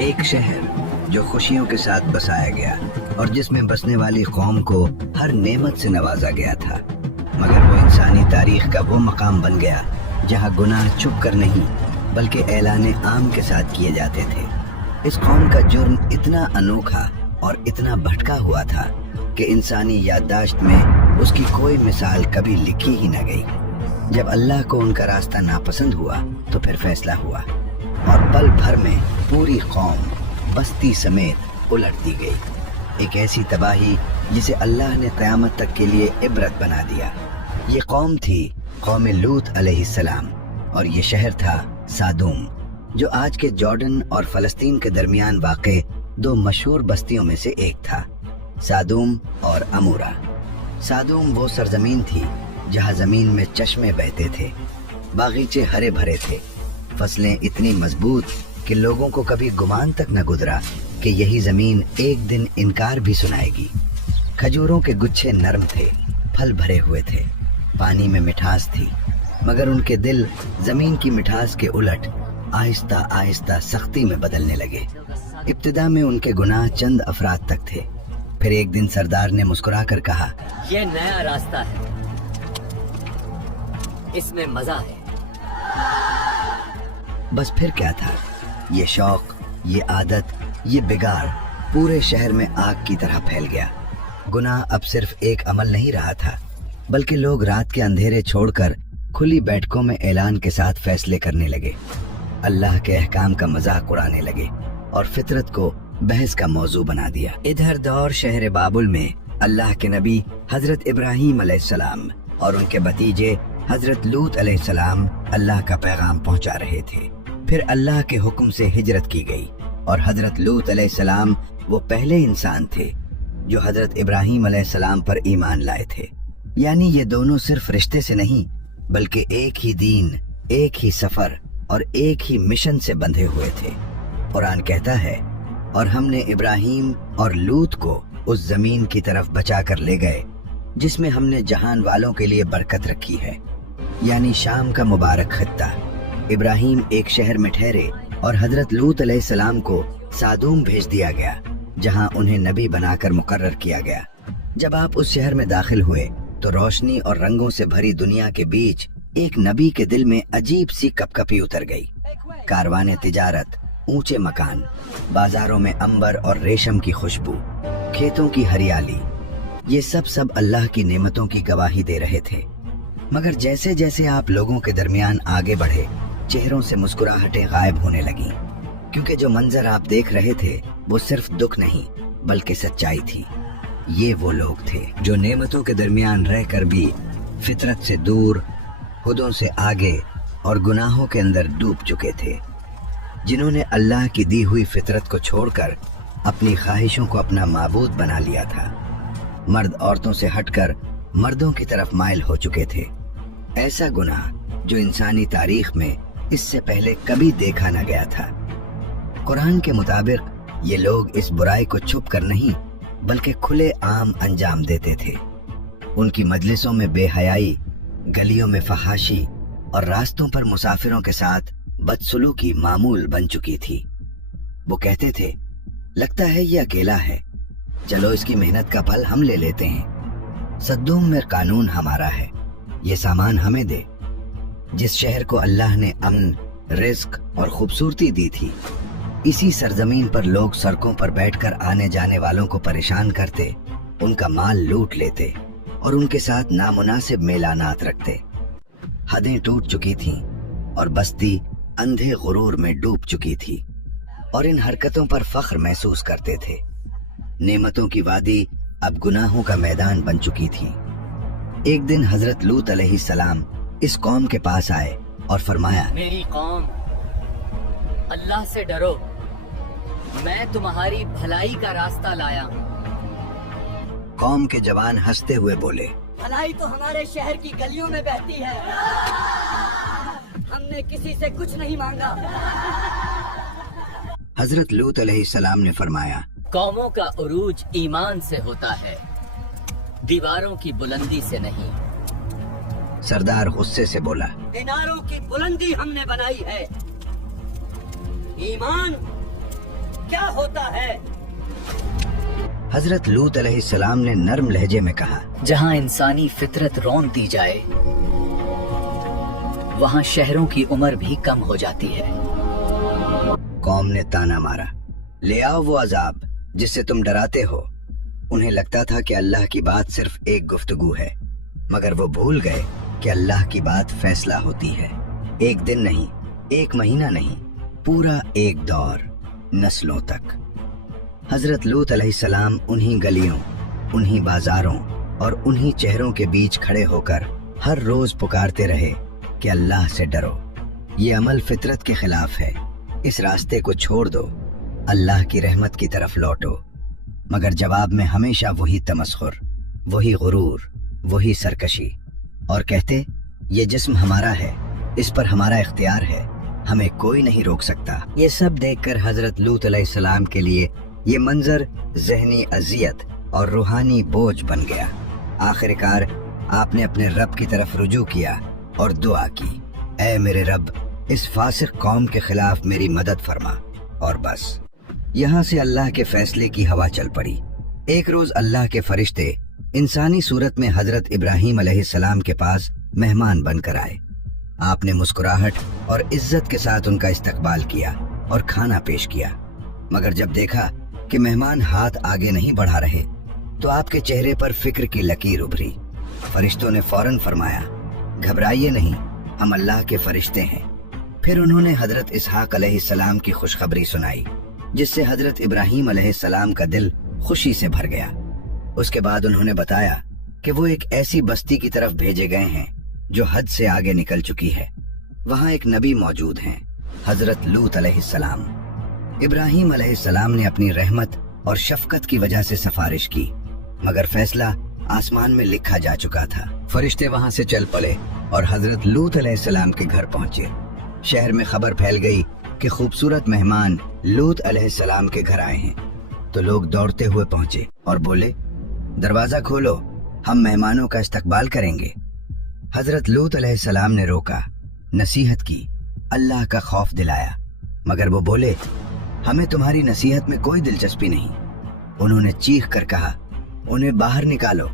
ایک شہر جو خوشیوں کے ساتھ بسایا گیا اور جس میں بسنے والی قوم کو ہر نعمت سے نوازا گیا تھا، مگر وہ انسانی تاریخ کا وہ مقام بن گیا جہاں گناہ چھپ کر نہیں بلکہ اعلان عام کے ساتھ کیے جاتے تھے۔ اس قوم کا جرم اتنا انوکھا اور اتنا بھٹکا ہوا تھا کہ انسانی یادداشت میں اس کی کوئی مثال کبھی لکھی ہی نہ گئی۔ جب اللہ کو ان کا راستہ ناپسند ہوا تو پھر فیصلہ ہوا اور پل بھر میں پوری قوم بستی سمیت الٹ دی گئی۔ ایک ایسی تباہی جسے اللہ نے قیامت تک کے لیے عبرت بنا دیا۔ یہ قوم تھی قوم لوط علیہ السلام، اور یہ شہر تھا سادوم، جو آج کے جارڈن اور فلسطین کے درمیان واقع دو مشہور بستیوں میں سے ایک تھا، سادوم اور عمورہ۔ سادوم وہ سرزمین تھی جہاں زمین میں چشمے بہتے تھے، باغیچے ہرے بھرے تھے، فصلیں اتنی مضبوط کہ لوگوں کو کبھی گمان تک نہ گزرا کہ یہی زمین ایک دن انکار بھی سنائے گی۔ کھجوروں کے گچھے نرم تھے، پھل بھرے ہوئے تھے، پانی میں مٹھاس تھی، مگر ان کے دل زمین کی مٹھاس کے الٹ آہستہ آہستہ سختی میں بدلنے لگے۔ ابتدا میں ان کے گناہ چند افراد تک تھے، پھر ایک دن سردار نے مسکرا کر کہا، یہ نیا راستہ ہے، اس میں مزہ ہے۔ بس پھر کیا تھا، یہ شوق، یہ عادت، یہ بگاڑ پورے شہر میں آگ کی طرح پھیل گیا۔ گناہ اب صرف ایک عمل نہیں رہا تھا، بلکہ لوگ رات کے اندھیرے چھوڑ کر کھلی بیٹھکوں میں اعلان کے ساتھ فیصلے کرنے لگے، اللہ کے احکام کا مذاق اڑانے لگے اور فطرت کو بحث کا موضوع بنا دیا۔ ادھر دور شہر بابل میں اللہ کے نبی حضرت ابراہیم علیہ السلام اور ان کے بھتیجے حضرت لوط علیہ السلام اللہ کا پیغام پہنچا رہے تھے۔ پھر اللہ کے حکم سے ہجرت کی گئی، اور حضرت لوط علیہ السلام وہ پہلے انسان تھے جو حضرت ابراہیم علیہ السلام پر ایمان لائے تھے۔ یعنی یہ دونوں صرف رشتے سے نہیں بلکہ ایک ہی دین، ایک ہی سفر اور ایک ہی مشن سے بندھے ہوئے تھے۔ قرآن کہتا ہے، اور ہم نے ابراہیم اور لوط کو اس زمین کی طرف بچا کر لے گئے جس میں ہم نے جہان والوں کے لیے برکت رکھی ہے، یعنی شام کا مبارک خطہ۔ ابراہیم ایک شہر میں ٹھہرے اور حضرت لوط علیہ السلام کو سادوم بھیج دیا گیا، جہاں انہیں نبی بنا کر مقرر کیا گیا۔ جب آپ اس شہر میں داخل ہوئے تو روشنی اور رنگوں سے بھری دنیا کے بیچ ایک نبی کے دل میں عجیب سی کپکپی اتر گئی۔ کاروانے تجارت، اونچے مکان، بازاروں میں عنبر اور ریشم کی خوشبو، کھیتوں کی ہریالی، یہ سب اللہ کی نعمتوں کی گواہی دے رہے تھے۔ مگر جیسے جیسے آپ لوگوں کے درمیان آگے بڑھے، چہروں سے مسکراہٹیں غائب ہونے لگیں، کیونکہ جو منظر آپ دیکھ رہے تھے وہ صرف دکھ نہیں بلکہ سچائی تھی۔ یہ وہ لوگ تھے جو نعمتوں کے درمیان رہ کر بھی فطرت سے دور، حدوں سے آگے اور گناہوں کے اندر ڈوب چکے تھے، جنہوں نے اللہ کی دی ہوئی فطرت کو چھوڑ کر اپنی خواہشوں کو اپنا معبود بنا لیا تھا۔ مرد عورتوں سے ہٹ کر مردوں کی طرف مائل ہو چکے تھے۔ ایسا گناہ جو انسانی تاریخ میں اس سے پہلے کبھی دیکھا نہ گیا تھا۔ قرآن کے مطابق یہ لوگ اس برائی کو چھپ کر نہیں بلکہ کھلے عام انجام دیتے تھے۔ ان کی مجلسوں میں بے حیائی، گلیوں میں فحاشی اور راستوں پر مسافروں کے ساتھ بدسلوکی معمول بن چکی تھی۔ وہ کہتے تھے، لگتا ہے یہ اکیلا ہے، چلو اس کی محنت کا پھل ہم لے لیتے ہیں۔ سدوم میں قانون ہمارا ہے، یہ سامان ہمیں دے۔ جس شہر کو اللہ نے امن، رزق اور خوبصورتی دی تھی، اسی سرزمین پر لوگ سڑکوں پر بیٹھ کر آنے جانے والوں کو پریشان کرتے، ان کا مال لوٹ لیتے اور ان کے ساتھ نامناسب میلانات رکھتے۔ حدیں ٹوٹ چکی تھیں اور بستی اندھے غرور میں ڈوب چکی تھی، اور ان حرکتوں پر فخر محسوس کرتے تھے۔ نعمتوں کی وادی اب گناہوں کا میدان بن چکی تھی۔ ایک دن حضرت لوط علیہ السلام اس قوم کے پاس آئے اور فرمایا، میری قوم، اللہ سے ڈرو، میں تمہاری بھلائی کا راستہ لایا ہوں۔ قوم کے جوان ہنستے ہوئے بولے، بھلائی تو ہمارے شہر کی گلیوں میں بہتی ہے، ہم نے کسی سے کچھ نہیں مانگا۔ حضرت لوط علیہ السلام نے فرمایا، قوموں کا عروج ایمان سے ہوتا ہے، دیواروں کی بلندی سے نہیں۔ سردار غصے سے بولا، میناروں کی بلندی ہم نے بنائی ہے، ایمان ہوتا ہے. حضرت لوط علیہ السلام نے نرم لہجے میں کہا، جہاں انسانی فطرت رون دی جائے وہاں شہروں کی عمر بھی کم ہو جاتی ہے. قوم نے تانا مارا، لے آؤ وہ عذاب جس سے تم ڈراتے ہو. انہیں لگتا تھا کہ اللہ کی بات صرف ایک گفتگو ہے، مگر وہ بھول گئے کہ اللہ کی بات فیصلہ ہوتی ہے. ایک دن نہیں، ایک مہینہ نہیں، پورا ایک دور، نسلوں تک. حضرت لوط علیہ السلام انہی گلیوں، انہی بازاروں اور انہی چہروں کے بیچ کھڑے ہو کر ہر روز پکارتے رہے کہ اللہ سے ڈرو، یہ عمل فطرت کے خلاف ہے، اس راستے کو چھوڑ دو، اللہ کی رحمت کی طرف لوٹو. مگر جواب میں ہمیشہ وہی تمسخر، وہی غرور، وہی سرکشی، اور کہتے یہ جسم ہمارا ہے، اس پر ہمارا اختیار ہے، ہمیں کوئی نہیں روک سکتا. یہ سب دیکھ کر حضرت لوط علیہ السلام کے لیے یہ منظر ذہنی اذیت اور روحانی بوجھ بن گیا. آخر کار آپ نے اپنے رب کی طرف رجوع کیا اور دعا کی، اے میرے رب، اس فاسق قوم کے خلاف میری مدد فرما. اور بس یہاں سے اللہ کے فیصلے کی ہوا چل پڑی. ایک روز اللہ کے فرشتے انسانی صورت میں حضرت ابراہیم علیہ السلام کے پاس مہمان بن کر آئے. آپ نے مسکراہٹ اور عزت کے ساتھ ان کا استقبال کیا اور کھانا پیش کیا. مگر جب دیکھا کہ مہمان ہاتھ آگے نہیں بڑھا رہے تو آپ کے چہرے پر فکر کی لکیر ابھری. فرشتوں نے فوراً فرمایا، گھبرائیے نہیں، ہم اللہ کے فرشتے ہیں. پھر انہوں نے حضرت اسحاق علیہ السلام کی خوشخبری سنائی، جس سے حضرت ابراہیم علیہ السلام کا دل خوشی سے بھر گیا. اس کے بعد انہوں نے بتایا کہ وہ ایک ایسی بستی کی طرف بھیجے گئے ہیں جو حد سے آگے نکل چکی ہے. وہاں ایک نبی موجود ہیں، حضرت لوط علیہ السلام. ابراہیم علیہ السلام نے اپنی رحمت اور شفقت کی وجہ سے سفارش کی، مگر فیصلہ آسمان میں لکھا جا چکا تھا. فرشتے وہاں سے چل پڑے اور حضرت لوط علیہ السلام کے گھر پہنچے. شہر میں خبر پھیل گئی کہ خوبصورت مہمان لوط علیہ السلام کے گھر آئے ہیں. تو لوگ دوڑتے ہوئے پہنچے اور بولے، دروازہ کھولو، ہم مہمانوں کا استقبال کریں گے. حضرت لوط علیہ السلام نے روکا، نصیحت کی، اللہ کا خوف دلایا، مگر وہ بولے، ہمیں تمہاری نصیحت میں کوئی دلچسپی نہیں. انہوں نے چیخ کر کہا، انہیں باہر نکالو.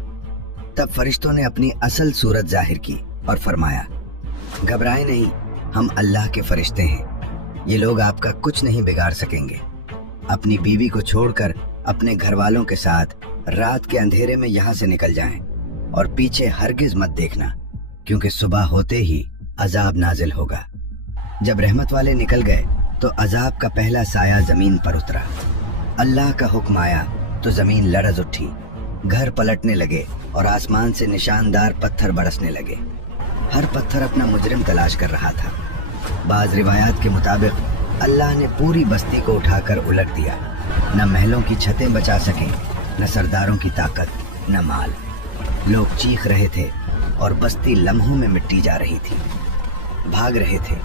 تب فرشتوں نے اپنی اصل صورت ظاہر کی اور فرمایا، گھبرائیں نہیں، ہم اللہ کے فرشتے ہیں، یہ لوگ آپ کا کچھ نہیں بگاڑ سکیں گے. اپنی بیوی کو چھوڑ کر اپنے گھر والوں کے ساتھ رات کے اندھیرے میں یہاں سے نکل جائیں اور پیچھے ہرگز مت دیکھنا، کیونکہ صبح ہوتے ہی عذاب نازل ہوگا. جب رحمت والے نکل گئے تو عذاب کا پہلا سایہ زمین پر اترا. اللہ کا حکم آیا تو زمین لرز اٹھی، گھر پلٹنے لگے اور آسمان سے نشاندار پتھر برسنے لگے. ہر پتھر اپنا مجرم تلاش کر رہا تھا. بعض روایات کے مطابق اللہ نے پوری بستی کو اٹھا کر الٹ دیا. نہ محلوں کی چھتیں بچا سکیں، نہ سرداروں کی طاقت، نہ مال. لوگ چیخ رہے تھے اور بستی لمحوں میں مٹی جا رہی تھی. بھاگ رہے تھے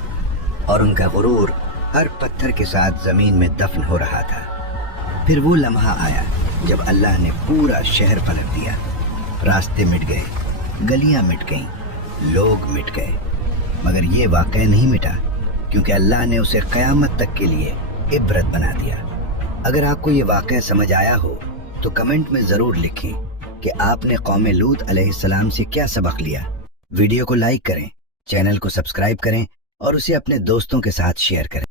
اور ان کا غرور ہر پتھر کے ساتھ زمین میں دفن ہو رہا تھا. پھر وہ لمحہ آیا جب اللہ نے پورا شہر پلٹ دیا. راستے مٹ گئے، گلیاں مٹ گئیں، لوگ مٹ گئے، مگر یہ واقعہ نہیں مٹا، کیونکہ اللہ نے اسے قیامت تک کے لیے عبرت بنا دیا. اگر آپ کو یہ واقعہ سمجھ آیا ہو تو کمنٹ میں ضرور لکھیں کہ آپ نے قوم لوط علیہ السلام سے کیا سبق لیا. ویڈیو کو لائک کریں، چینل کو سبسکرائب کریں اور اسے اپنے دوستوں کے ساتھ شیئر کریں.